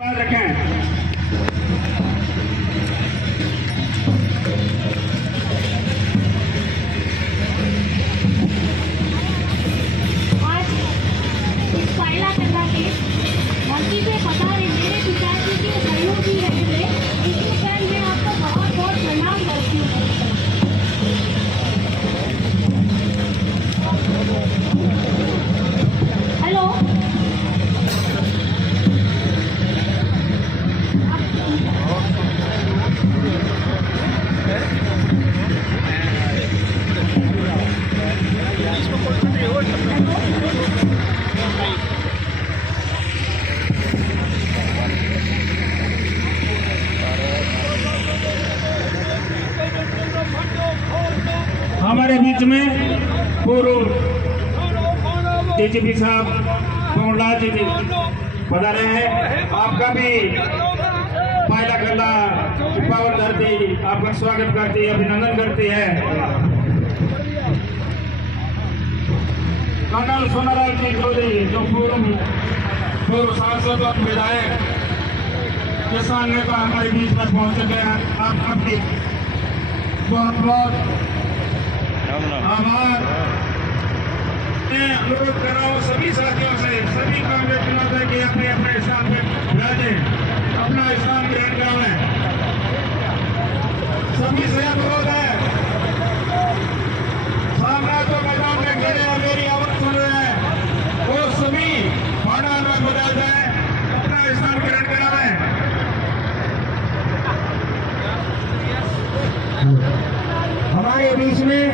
रखें। आज इस पायला कला के मंत्री से पधारे मेरे पिताजी के सहयोगी रहे थे, इसके कारण मैं आपको बहुत बहुत प्रणाम करती हूँ। हेलो, हमारे बीच में पूर्व डीजीपी साहब पवनलाल जी पधारे हैं। आपका भी पायला कला पावन धरती आपका स्वागत करती है, अभिनंदन करती है। कर्नल सोनालाल जी चौधरी जो पूर्व सांसद और विधायक किसान नेता हमारे बीच में पहुंच चुके हैं। आप आपकी बहुत बहुत आभार। मैं अनुरोध कर रहा हूँ सभी साथियों से, सभी कांग्रेसियों से कि अपने अपने स्थान पर बैठें, अपना स्थान ग्रहण करें। सभी से अनुरोध है, सामने तो मैदान में खड़े हैं, मेरी आवाज सुन रहे हैं, वो सभी पाड़ा में बदल जाए, अपना स्थान ग्रहण करावें। हमारे बीच में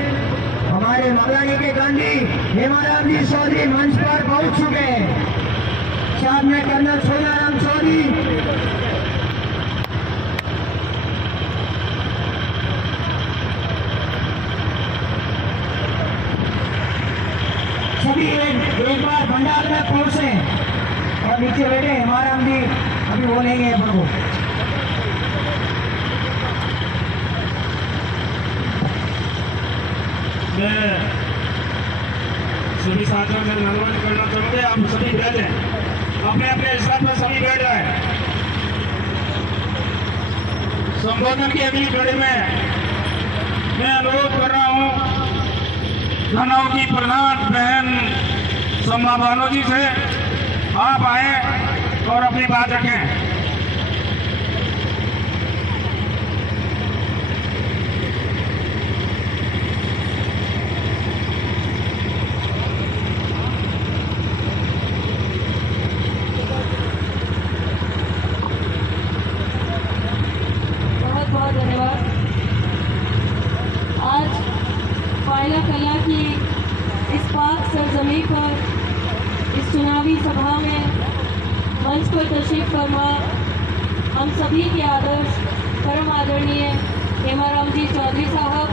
हमारे मौलानी के गांधी हेमाराम जी चौधरी मंच पर पहुंच चुके हैं। साथ में कर्नल सोनाराम चौधरी, सभी एक बार भंडार में पहुंचे और नीचे बैठे हेमाराम जी अभी बोलेंगे अपन को। मैं सभी साथियों से धन्यवाद करना चाहूँगा। आप सभी बैठें, अपने अपने स्थान पर सभी बैठ जाए। संबोधन की अगली कड़ी में मैं अनुरोध कर रहा हूँ धनाव की प्रधान बहन सम्मा बानो जी से, आप आए और अपनी बात रखें। पायला कला की इस पाक सरजमी पर इस चुनावी सभा में मंच पर तशरीफ फरमा हम सभी के आदर्श परम आदरणीय हेमाराम जी चौधरी साहब,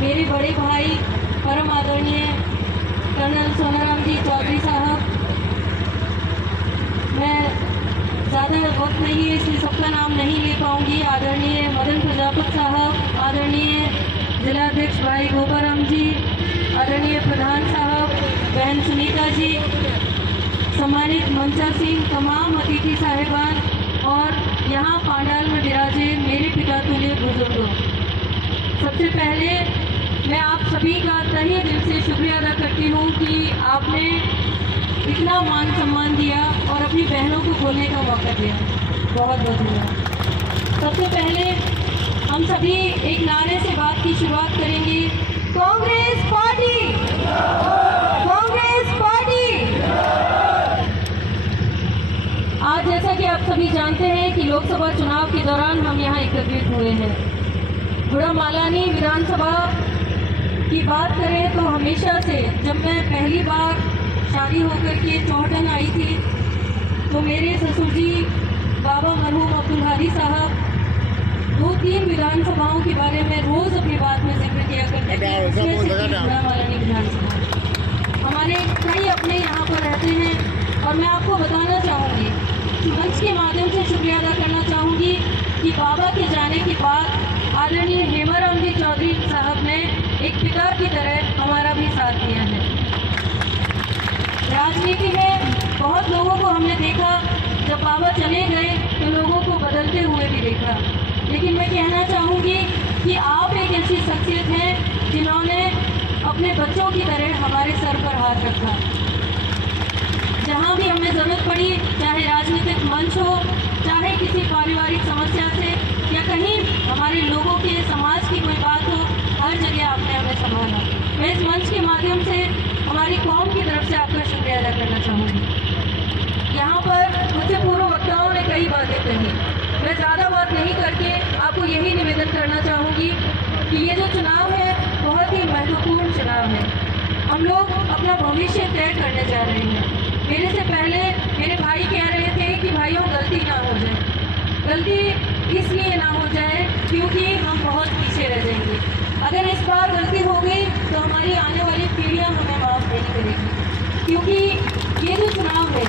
मेरे बड़े भाई परम आदरणीय कर्नल सोनाराम जी चौधरी साहब, मैं ज़्यादा वक्त नहीं है इसलिए सबका नाम नहीं ले पाऊंगी। आदरणीय मदन प्रजापत साहब, आदरणीय जिलाध्यक्ष भाई गोपाराम जी, आदरणीय प्रधान साहब, बहन सुनीता जी, सम्मानित मंचा सिंह, तमाम अतिथि साहिबान और यहाँ पांडाल में विराजे मेरे पिता तुल्य बुजुर्गों, सबसे पहले मैं आप सभी का तहे दिल से शुक्रिया अदा करती हूँ कि आपने इतना मान सम्मान दिया और अपनी बहनों को बोलने का मौका दिया। बहुत बहुत धन्यवाद। सबसे पहले हम सभी एक नारे से बात की शुरुआत करेंगे। Congress party, Congress party. आज जैसा कि आप सभी जानते हैं कि लोकसभा चुनाव के दौरान हम यहाँ एकत्रित हुए हैं। गुड़ामालानी विधानसभा की बात करें तो हमेशा से जब मैं पहली बार शादी होकर के चौहटन आई थी तो मेरे ससुर जी बाबा मरहूम अब्दुल हादी साहब 2-3 विधानसभाओं के बारे में रोज अपनी बात में जिक्र किया करते थे। गुड़ामालानी विधानसभा, हमारे कई अपने यहाँ पर रहते हैं और मैं आपको बताना चाहूँगी, मंच के माध्यम से शुक्रिया अदा करना चाहूँगी कि बाबा के जाने के बाद आदरणीय हेमाराम जी चौधरी साहब ने एक पिता की तरह हमारा भी साथ दिया है। राजनीति में बहुत लोगों को हमने देखा जब बाबा चले गए तो लोगों को बदलते हुए भी देखा, लेकिन मैं कहना चाहूँगी कि आप एक ऐसी शख्सियत हैं जिन्होंने अपने बच्चों की तरह हमारे सर पर हाथ रखा। जहाँ भी हमें ज़रूरत पड़ी, चाहे राजनीतिक मंच हो, चाहे किसी पारिवारिक समस्या से या कहीं हमारे लोगों के समाज की कोई बात हो, हर जगह आपने हमें संभाला। मैं इस मंच के माध्यम से हमारी कौम की तरफ से आपका शुक्रिया अदा करना चाहूँगी। यहाँ पर मुझसे पूर्व वक्ताओं ने कई बातें कही, मैं ज़्यादा बात नहीं करके आपको यही निवेदन करना चाहूँगी कि ये जो चुनाव है बहुत ही महत्वपूर्ण चुनाव है। हम लोग अपना भविष्य तय करने जा रहे हैं। मेरे से पहले मेरे भाई कह रहे थे कि भाइयों गलती ना हो जाए। गलती इसलिए ना हो जाए क्योंकि हम बहुत पीछे रह जाएंगे। अगर इस बार गलती हो गई तो हमारी आने वाली पीढ़ियां हमें माफ़ नहीं करेगी, क्योंकि ये जो चुनाव है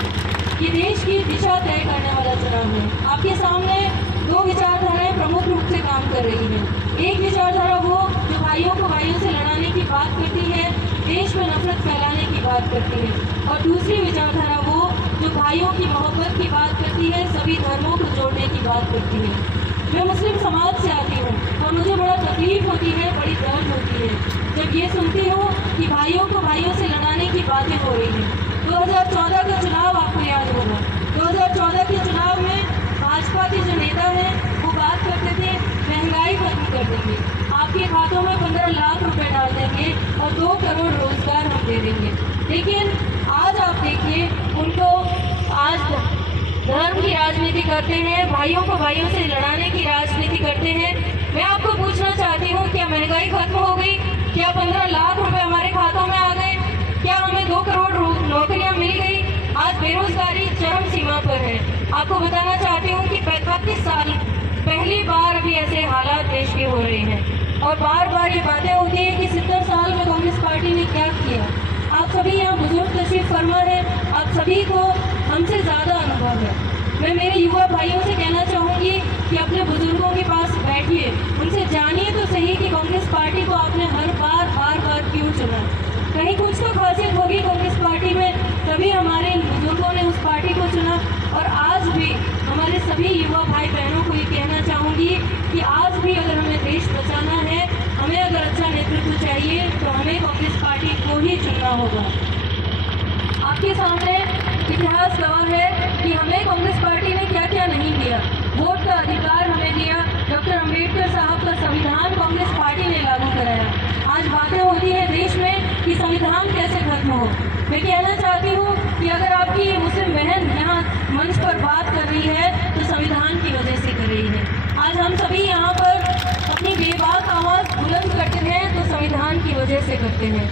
ये देश की दिशा तय करने वाला चुनाव है। आपके सामने दो विचारधाराएं प्रमुख रूप से काम कर रही हैं। एक विचारधारा वो जो भाइयों को भाइयों से लड़ाने की बात करती है, देश में नफरत फैलाने की बात करती है, और दूसरी विचारधारा वो जो भाइयों की मोहब्बत की बात करती है, सभी धर्मों को जोड़ने की बात करती है। मैं मुस्लिम समाज से आती हूँ और मुझे बड़ा तकलीफ होती है, बड़ी दर्द होती है जब ये सुनती हूँ कि भाइयों को भाइयों से लड़ाने की बातें हो रही हैं। 2014 का चुनाव आपको याद होगा। 2014 के चुनाव में भाजपा के जो नेता हैं वो बात करते थे महंगाई खत्म कर देंगे, आपके खातों में 15 लाख रुपए डाल देंगे और 2 करोड़ रोजगार हम दे देंगे। लेकिन आज आप देखिए, उनको आज धर्म की राजनीति करते हैं, भाइयों को भाइयों से लड़ाने की राजनीति करते हैं। मैं आपको पूछना चाहती हूँ, क्या महंगाई खत्म हो गई? क्या 15 लाख रुपए हमारे खातों में आ गए? क्या हमें 2 करोड़ नौकरियाँ मिल गई? आज बेरोजगारी चरम सीमा पर है। आपको बताना चाहती हूँ कि 35 साल पहली बार अभी ऐसे हालात देश के हो रहे हैं, और बार बार ये बातें होती है कि 70 साल में कांग्रेस पार्टी ने क्या किया। आप सभी यहाँ बुजुर्ग तशरीफ फरमा है, आप सभी को हमसे ज़्यादा अनुभव है। मैं मेरे युवा भाइयों से कहना चाहूँगी कि अपने बुजुर्गों के पास बैठिए, उनसे जानिए तो सही कि कांग्रेस पार्टी को आपने हर बार क्यों चुना। कहीं कुछ तो खासियत होगी कांग्रेस पार्टी में, तभी हमारे बुजुर्गों ने उस पार्टी को चुना। और आज भी हमारे सभी युवा भाई बहनों को ये कहना चाहूँगी कि आज भी अगर हमें देश बचाना है, हमें अगर अच्छा नेतृत्व चाहिए तो हमें कांग्रेस पार्टी को ही चुनना होगा। आपके सामने इतिहास गवाह है कि हमें कांग्रेस पार्टी ने क्या क्या नहीं दिया। वोट का अधिकार हमें दिया, डॉक्टर अंबेडकर साहब का संविधान कांग्रेस पार्टी ने लागू कराया। आज बातें होती है देश में कि संविधान कैसे खत्म हो। मैं कहना चाहती हूँ कि अगर आपकी मुस्लिम बहन यहाँ मंच पर बात कर रही है तो संविधान की वजह से कर रही है। आज हम सभी यहाँ पर अपनी बेबाक आवाज़ बुलंद करते हैं तो संविधान की वजह से करते हैं।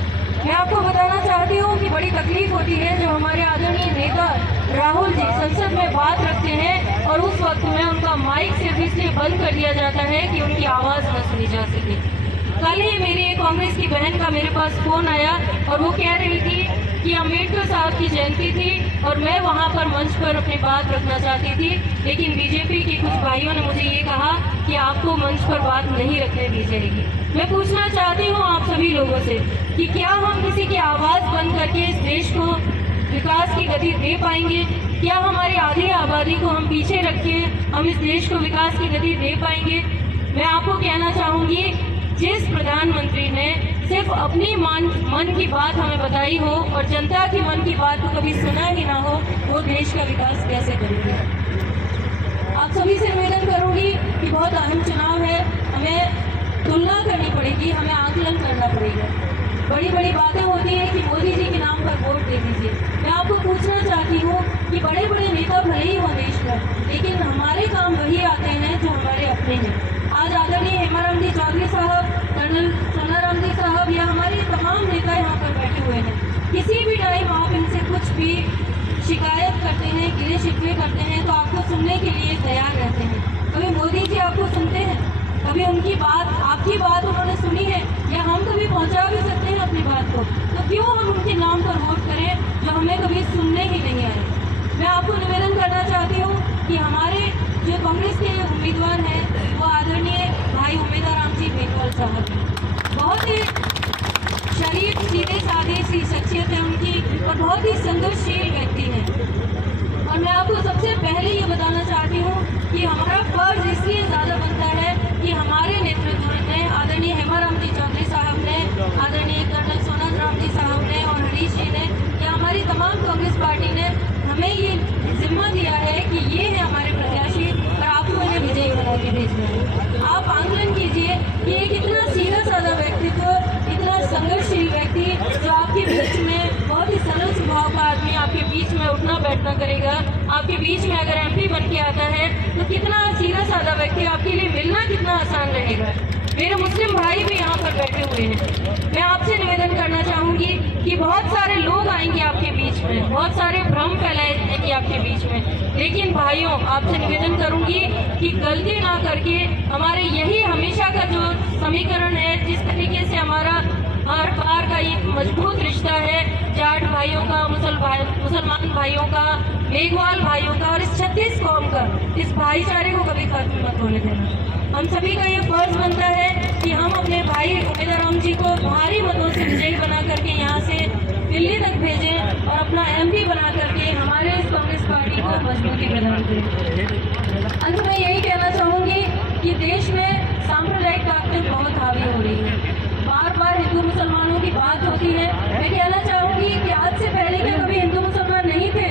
मैं आपको बताना चाहती हूँ कि बड़ी तकलीफ होती है जो हमारे आदरणीय नेता राहुल जी संसद में बात रखते हैं और उस वक्त में उनका माइक सिर्फ इसलिए बंद कर दिया जाता है कि उनकी आवाज़ न सुनी जा सके। कल ही मेरी एक कांग्रेस की बहन का मेरे पास फ़ोन आया और वो कह रही थी कि अम्बेडकर साहब की जयंती थी और मैं वहाँ पर मंच पर अपनी बात रखना चाहती थी, लेकिन बीजेपी के कुछ भाइयों ने मुझे ये कहा कि आपको मंच पर बात नहीं रखने दी जाएगी। मैं पूछना चाहती हूँ आप सभी लोगों से कि क्या हम किसी की आवाज़ बंद करके इस देश को विकास की गति दे पाएंगे? क्या हमारी आधी आबादी को हम पीछे रख के हम इस देश को विकास की गति दे पाएंगे? मैं आपको कहना चाहूँगी, जिस प्रधानमंत्री ने सिर्फ अपनी मन की बात हमें बताई हो और जनता की मन की बात को कभी सुना ही ना हो, वो देश का विकास कैसे करेंगे? आप सभी से निवेदन करूँगी कि बहुत अहम चुनाव है, हमें तुलना करनी पड़ेगी, हमें आकलन करना पड़ेगा। बड़ी बड़ी बातें होती हैं कि मोदी जी के नाम पर वोट दे दीजिए। मैं आपको पूछना चाहती हूँ कि बड़े बड़े नेता भले ही हो देश में, लेकिन हमारे काम वही आते हैं जो हमारे अपने हैं। आज आदरणीय हेमाराम जी चौधरी साहब, कर्नल सोनाराम जी साहब या हमारे तमाम नेता यहाँ पर बैठे हुए हैं। किसी भी टाइम आप इनसे कुछ भी शिकायत करते हैं, गिले शिकवे करते हैं, तो आपको सुनने के लिए तैयार रहते हैं। कभी मोदी जी आपको सुनते हैं? कभी उनकी बात, आपकी बात उन्होंने सुनी है? या हम कभी पहुँचा भी सकते हैं अपनी बात को? तो क्यों हम उनके नाम पर वोट करें जो हमें कभी सुनने ही नहीं आए? मैं आपको निवेदन करना चाहती हूँ कि हमारे जो कांग्रेस के उम्मीदवार हैं वो आदरणीय भाई उम्मीदवार जी मेघवाल साहब हैं। बहुत ही शरीफ, सीधे साधे सी शख्सियत है उनकी और बहुत ही संघर्षशील व्यक्ति हैं। और मैं आपको सबसे पहले जी साहब ने और हरीश जी ने या हमारी तमाम कांग्रेस पार्टी ने हमें ये जिम्मा दिया है कि ये है हमारे प्रत्याशी और आपको इन्हें विजयी बना के भेजना है। आप आंकलन कीजिए कि एक इतना सीधा साधा व्यक्तित्व, इतना संघर्षशील व्यक्ति जो आपके बीच में बहुत ही सरल स्वभाव का आदमी आपके बीच में उठना बैठना करेगा, आपके बीच में अगर MP बन के आता है तो कितना सीधा साधा व्यक्ति आपके लिए मिलना कितना आसान रहेगा। मेरे मुस्लिम भाई भी यहाँ पर बैठे हुए हैं। मैं आपसे निवेदन करना चाहूँगी कि बहुत सारे लोग आएंगे आपके बीच में, बहुत सारे भ्रम फैलाए जाएंगे आपके बीच में, लेकिन भाइयों आपसे निवेदन करूँगी कि गलती ना करके हमारे यही हमेशा का जो समीकरण है, जिस तरीके से हमारा हर बार का एक मजबूत रिश्ता है जाट भाइयों का, मुसलमान भाइयों का, मेघवाल भाइयों का और इस 36 कौम का, इस भाईचारे को कभी खत्म मत होने देना। हम सभी का ये फर्ज बनता है कि हम अपने भाई उमेदवार राम जी को भारी मतों से विजयी बना करके यहाँ से दिल्ली तक भेजें और अपना MP बना करके हमारे इस कांग्रेस पार्टी को मजबूती प्रदान करें। अंत में यही कहना चाहूँगी कि देश में सांप्रदायिक ताकतें बहुत हावी हो रही है, बार बार हिंदू मुसलमानों की बात होती है। मैं कहना चाहूँगी कि आज से पहले क्या कभी हिंदू मुसलमान नहीं थे?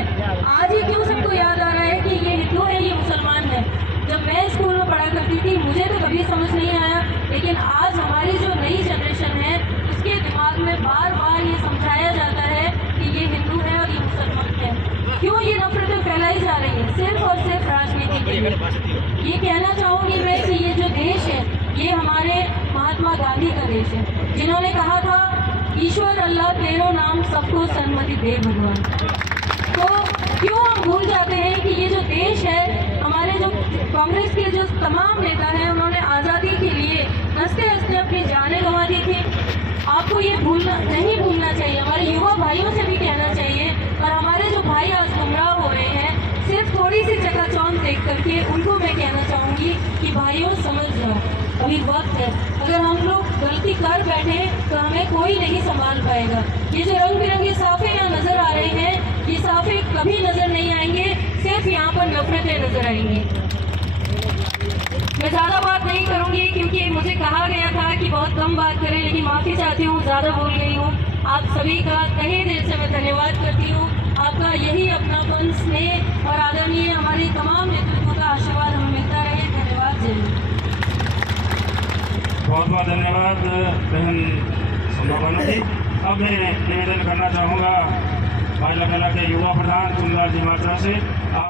आज ही क्यों सबको याद आ रहा है कि ये हिंदू है, ये मुसलमान है? जब मैं स्कूल में पढ़ा करती थी मुझे तो कभी समझ नहीं आया, लेकिन आज हमारी जो नई जनरेशन है उसके दिमाग में बार बार ये समझाया जाता है कि ये हिंदू है और ये मुसलमान है। क्यों ये नफरतें फैलाई जा रही है? सिर्फ और सिर्फ राजनीति के लिए। ये कहना चाहूँगी मैं कि ये जो देश है ये हमारे महात्मा गांधी का देश है, जिन्होंने कहा था ईश्वर अल्लाह तेरो नाम सबको सन्मति दे भगवान। तो क्यों हम भूल जाते हैं कि ये जो देश है, हमारे जो कांग्रेस के जो तमाम नेता हैं उन्होंने आज़ादी के लिए हंसते हंसते अपनी जानें गंवा दी थी। आपको ये नहीं भूलना चाहिए। हमारे युवा भाइयों से भी कहना चाहिए और हमारे जो भाई आज गुमराह हो रहे हैं, सिर्फ थोड़ी सी चकाचौंध देख करके उनको मैं कहना चाहूँगी कि भाइयों समझ जाओ, अभी वक्त है। अगर हम लोग गलती कर बैठे तो हमें कोई नहीं संभाल पाएगा। ये जो रंग बिरंगे साफे यहाँ नजर आ रहे हैं, ये साफे कभी नजर नहीं आएंगे, सिर्फ यहाँ पर नफरतें नजर आएंगी। मैं ज़्यादा बात नहीं करूँगी क्योंकि मुझे कहा गया था कि बहुत कम बात करें, लेकिन माफ़ी चाहती हूँ, ज़्यादा बोल गई हूँ। आप सभी का तहे दिल से मैं धन्यवाद करती हूँ। आपका यही अपनापन, स्नेह और आदरणीय हमारे तमाम नेतृत्व का आशीर्वाद हमें मिलता रहे। धन्यवाद। जय हिंद। बहुत बहुत धन्यवाद बहन सम्मा बानो जी। अब मैं निवेदन करना चाहूँगा भाजपा के युवा प्रधान कुंदलाल जी मात्रा से